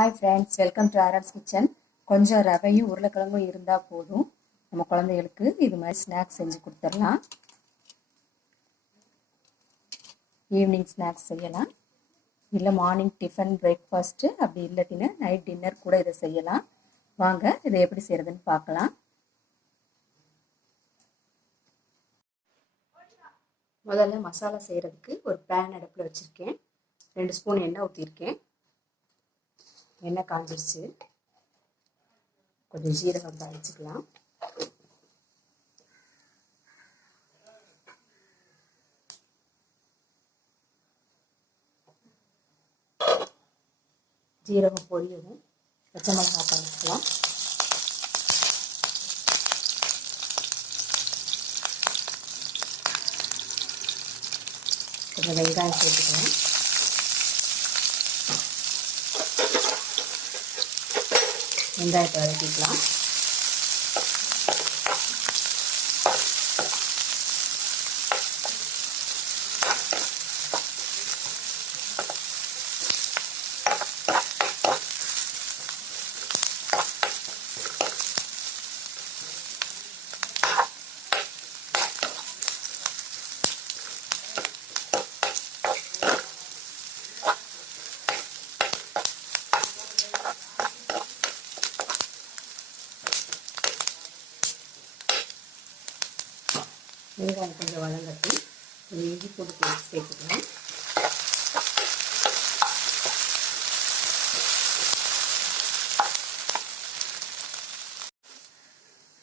Hi friends welcome to RRS kitchen கொஞ்சம் ரவையும் உருளைக்கிழங்கும் இருந்தால் போதும். நம்ம குழந்தைகளுக்கு இது மாதிரி ஸ்நாக்ஸ் செஞ்சு கொடுத்துடலாம். ஈவினிங் ஸ்நாக்ஸ் செய்யலாம். இல்லை மார்னிங் டிஃபன் பிரேக்ஃபாஸ்ட்டு அப்படி இல்லாட்டினா நைட் டின்னர் கூட இதை செய்யலாம். வாங்க இதை எப்படி செய்கிறதுன்னு பார்க்கலாம். முதல்ல மசாலா செய்கிறதுக்கு ஒரு பேன் அடுப்பில் வச்சுருக்கேன். ரெண்டு ஸ்பூன் எண்ணெய் ஊற்றிருக்கேன் எண்ணெய் காஞ்சிருச்சு. கொஞ்சம் ஜீரகம் தாளிச்சுக்கலாம். ஜீரகம் பொரியவும். பச்சை மிளகாய் தாளிச்சுக்கலாம். கொஞ்சம் வெங்காயம் சேர்த்துக்கலாம். வெங்காயத்தை வதக்கிக்கலாம். வெங்காயம் கொஞ்சம் வதங்கட்டும். கொஞ்சம் இஞ்சி போட்டு போட்டு சேர்த்துக்கலாம்.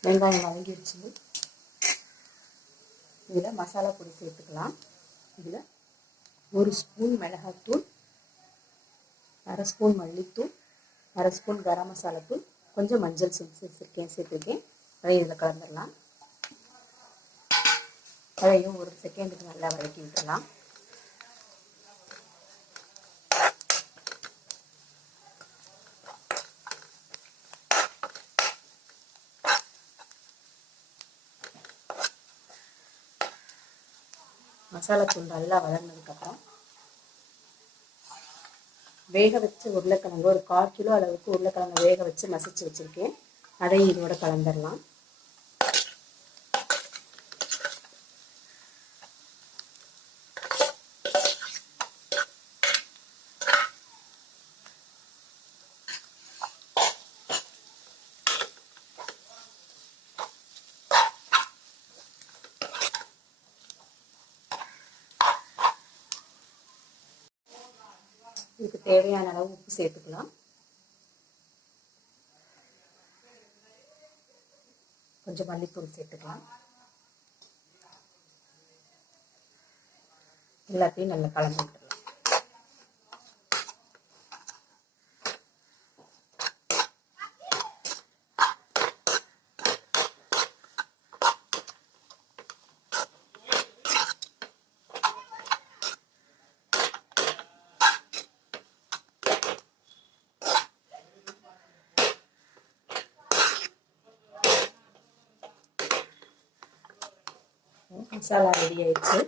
வெங்காயம் வதங்கிடுச்சு இதில் மசாலா பொடி சேர்த்துக்கலாம். இதில் ஒரு ஸ்பூன் மிளகாத்தூள் அரை ஸ்பூன் மல்லித்தூள் அரை ஸ்பூன் கரம் மசாலா தூள் கொஞ்சம் மஞ்சள் சேர்த்துருக்கேன் சேர்த்துருக்கேன். அதை இதில் கலந்துடலாம். அதையும் ஒரு செகண்டுக்கு நல்லா வதக்கி விட்டுடலாம். மசாலா தூள் நல்லா வதங்கினதுக்கப்புறம் வேக வச்சு உருளைக்கிழங்கு ஒரு கால் கிலோ அளவுக்கு உருளைக்கிழங்கு வேக வச்சு மசிச்சு வச்சுருக்கேன். அதையும் இதோட கலந்துடலாம். தேவையான அளவு உப்பு சேர்த்துக்கலாம். கொஞ்சம் மல்லித்தூள் சேர்த்துக்கலாம். எல்லாத்தையும் நல்லா கலந்து மசாலா ரெடி ஆயிடுச்சு.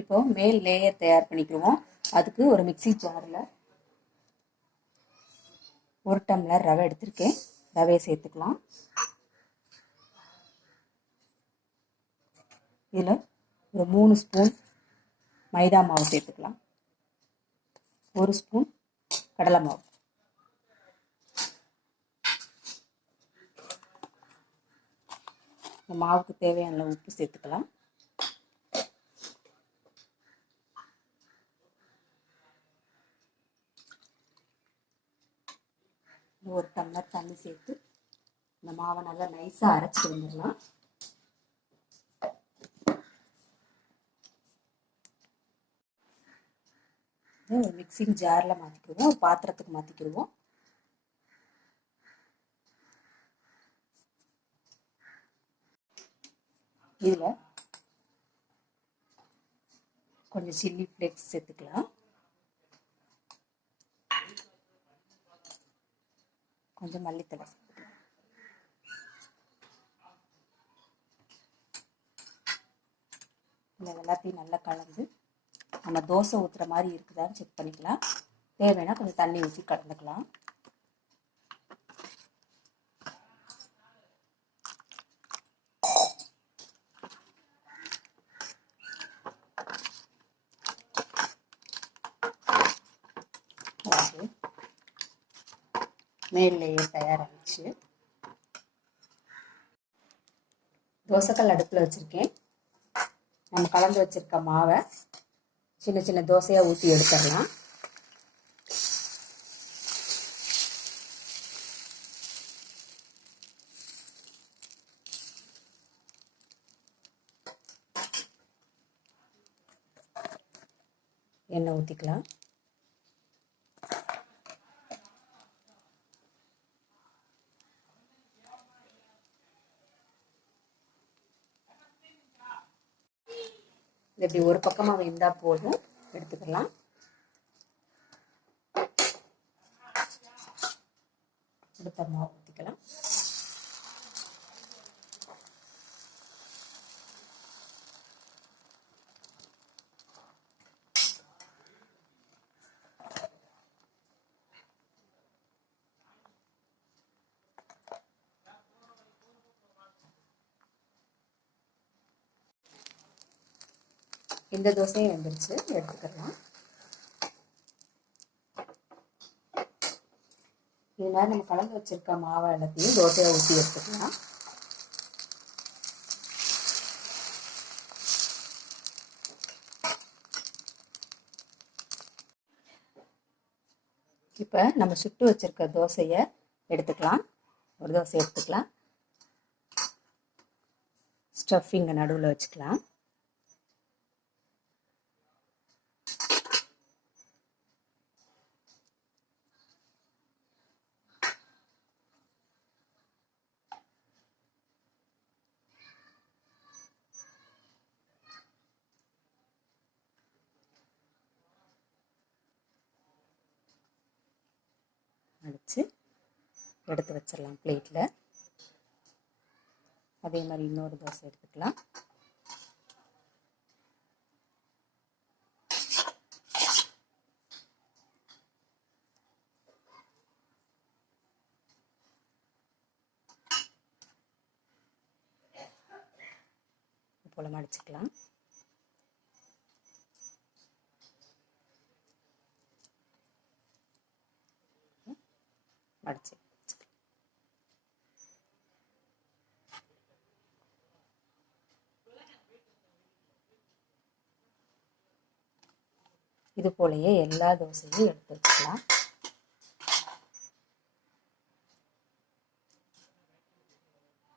இப்போ மேல் லேயர் தயார் பண்ணிக்கிடுவோம். அதுக்கு ஒரு மிக்சி ஜாரில் ஒரு டம்ளர் ரவை எடுத்திருக்கேன். ரவையை சேர்த்துக்கலாம். இதில் ஒரு மூணு ஸ்பூன் மைதா மாவு சேர்த்துக்கலாம். ஒரு ஸ்பூன் கடலை மாவு. இந்த மாவுக்கு தேவையான உப்பு சேர்த்துக்கலாம். ஒரு டம்ளர் தண்ணி சேர்த்து இந்த மாவை நல்லா நைஸாக அரைச்சி வந்துடலாம். ஒரு மிக்சிங் ஜாரில் மாற்றிக்கிடுவோம் பாத்திரத்துக்கு மாற்றிக்கிடுவோம் இதில் கொஞ்சம் சில்லி ஃப்ளேக்ஸ் சேர்த்துக்கலாம். கொஞ்சம் மல்லித்தலை சேர்த்துக்கலாம். இல்லை எல்லாத்தையும் நல்லா கலந்து நம்ம தோசை ஊற்றுற மாதிரி இருக்குதான்னு செக் பண்ணிக்கலாம். தேவைன்னா கொஞ்சம் தண்ணி ஊற்றி கலந்துக்கலாம். மேல் லேயர் தயாராகிடுச்சு தோசைக்கல் அடுப்பில் வச்சுருக்கேன். நம்ம கலந்து வச்சுருக்க மாவை சின்ன சின்ன தோசையாக ஊற்றி எடுத்துடலாம். எண்ணெய் ஊற்றிக்கலாம் இப்படி ஒரு பக்கமாக வெந்தால் போதும். எடுத்துக்கலாம். அடுத்த மாவு ஊற்றிக்கலாம் இந்த தோசையும் வந்துருச்சு எடுத்துக்கலாம். இது மாதிரி நம்ம கலந்து வச்சிருக்க மாவை எல்லாத்தையும் தோசையை ஊற்றி எடுத்துக்கலாம். இப்போ நம்ம சுட்டு வச்சிருக்க தோசையை எடுத்துக்கலாம். ஒரு தோசை எடுத்துக்கலாம். ஸ்டஃபிங்கை நடுவில் வச்சுக்கலாம். அடித்து எடுத்து வச்சிடலாம் பிளேட்டில் அதே மாதிரி இன்னொரு தோசை எடுத்துக்கலாம். போல மடிச்சுக்கலாம். இது போலயே எல்லா தோசையும் எடுத்து வச்சுக்கலாம்.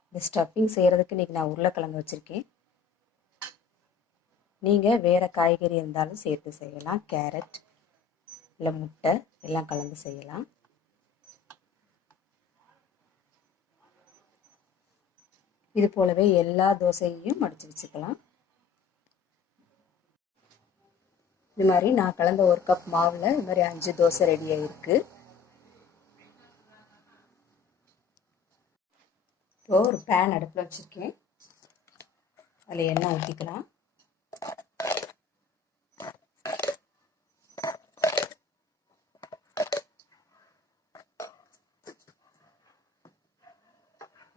இந்த ஸ்டஃபிங் செய்கிறதுக்கு இன்றைக்கி நான் உருளைக்கிழங்கு வச்சுருக்கேன். நீங்கள் வேறு காய்கறி இருந்தாலும் சேர்த்து செய்யலாம். கேரட் இல்லை முட்டை எல்லாம் கலந்து செய்யலாம். இது போலவே எல்லா தோசையையும் மடித்து வச்சுக்கலாம். இது மாதிரி நான் கலந்த ஒரு கப் மாவில் இது மாதிரி அஞ்சு தோசை ரெடி ஆகிருக்கு இப்போ ஒரு பேன் அடுப்பில் வச்சுருக்கேன். அதில் எண்ணெய் ஊற்றிக்கலாம்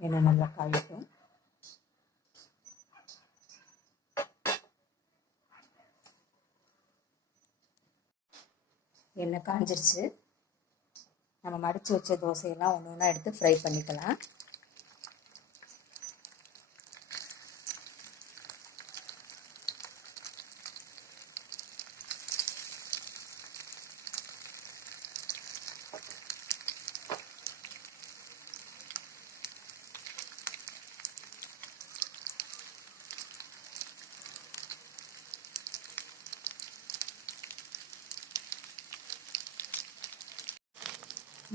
எண்ணெய் நல்லா காயட்டும். எண்ணெய் காஞ்சிருச்சு. நம்ம மடித்து வச்ச தோசையெல்லாம் ஒன்று ஒன்றா எடுத்து ஃப்ரை பண்ணிக்கலாம்.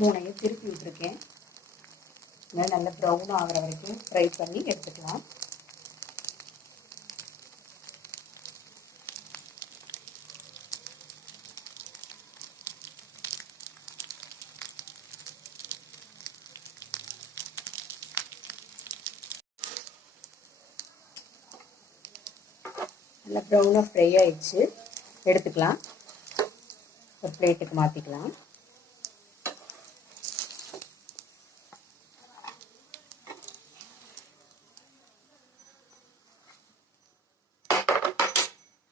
மூணையும் திருப்பி விட்டுருக்கேன். நல்லா நல்ல ப்ரௌன் ஆகிற வரைக்கும் ஃப்ரை பண்ணி எடுத்துக்கலாம். நல்லா ப்ரௌனாக ஃப்ரை ஆயிடுச்சு. எடுத்துக்கலாம். ஒரு பிளேட்டுக்கு மாற்றிக்கலாம்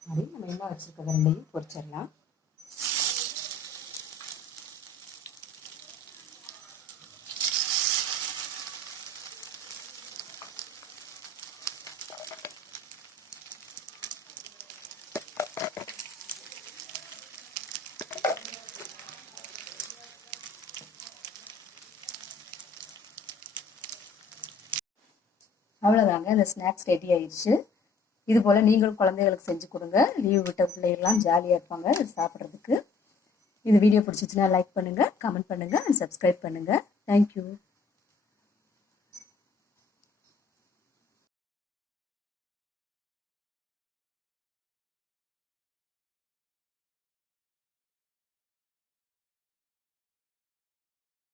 மாதிரி நம்ம என்ன வச்சுருக்க ரெண்டையும் பொரிச்சிடலாம் அவ்வளோதாங்க இந்த ஸ்நாக்ஸ் ரெடி ஆயிடுச்சு. இது போல் நீங்களும் குழந்தைகளுக்கு செஞ்சு கொடுங்க. லீவ் விட்ட பிள்ளைகள்லாம் ஜாலியாக இருப்பாங்க சாப்பிட்றதுக்கு. இந்த வீடியோ பிடிச்சிச்சுன்னா லைக் பண்ணுங்கள் கமெண்ட் பண்ணுங்கள் அண்ட் சப்ஸ்கிரைப் பண்ணுங்கள் தேங்க்யூ